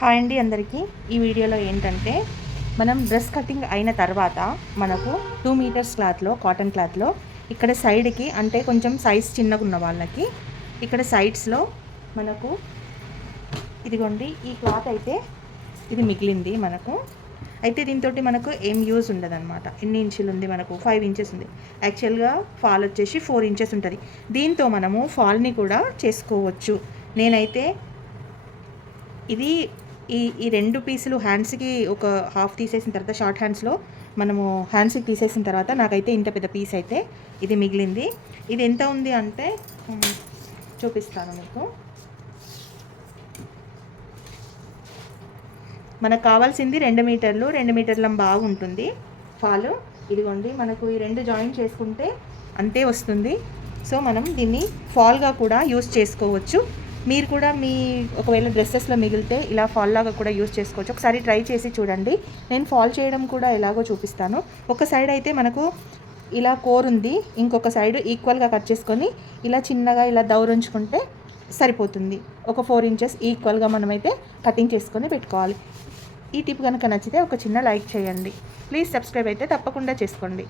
Hi అండి అందరికీ. ఈ వీడియోలో ఏంటంటే మనం డ్రెస్ కటింగ్ అయిన తర్వాత మనకు 2 మీటర్స్ క్లాత్లో, కాటన్ క్లాత్లో ఇక్కడ సైడ్కి అంటే కొంచెం సైజ్ చిన్నగా ఉన్న వాళ్ళకి ఇక్కడ సైడ్స్లో మనకు ఇదిగోండి ఈ క్లాత్ అయితే ఇది మిగిలింది మనకు. అయితే దీంతో మనకు ఏం యూజ్ ఉండదన్నమాట. ఎన్ని ఇంచులు ఉంది మనకు? 5 ఇంచెస్ ఉంది. యాక్చువల్గా ఫాల్ వచ్చేసి 4 ఇంచెస్ ఉంటుంది. దీంతో మనము ఫాల్ని కూడా చేసుకోవచ్చు. నేనైతే ఇది ఈ 2 పీసులు హ్యాండ్స్కి ఒక హాఫ్ తీసేసిన తర్వాత షార్ట్ హ్యాండ్స్లో మనము హ్యాండ్స్కి తీసేసిన తర్వాత నాకైతే ఇంత పెద్ద పీస్ అయితే ఇది మిగిలింది. ఇది ఎంత ఉంది అంటే చూపిస్తాను మీకు. మనకు కావాల్సింది 2 మీటర్లు, 2 మీటర్ల బాగుంటుంది ఫాలు. ఇదిగోండి మనకు ఈ 2 జాయిన్ చేసుకుంటే అంతే వస్తుంది. సో మనం దీన్ని ఫాల్గా కూడా యూస్ చేసుకోవచ్చు. మీరు కూడా మీ ఒకవేళ డ్రెస్సెస్లో మిగిలితే ఇలా ఫాల్ లాగా కూడా యూస్ చేసుకోవచ్చు. ఒకసారి ట్రై చేసి చూడండి. నేను ఫాల్ చేయడం కూడా ఎలాగో చూపిస్తాను. ఒక సైడ్ అయితే మనకు ఇలా కోర్ ఉంది, ఇంకొక సైడ్ ఈక్వల్గా కట్ చేసుకొని ఇలా చిన్నగా ఇలా దౌరించుకుంటే సరిపోతుంది. ఒక 4 ఇంచెస్ ఈక్వల్గా మనమైతే కటింగ్ చేసుకొని పెట్టుకోవాలి. ఈ టిప్ కనుక నచ్చితే ఒక చిన్న లైక్ చేయండి. ప్లీజ్ సబ్స్క్రైబ్ అయితే తప్పకుండా చేసుకోండి.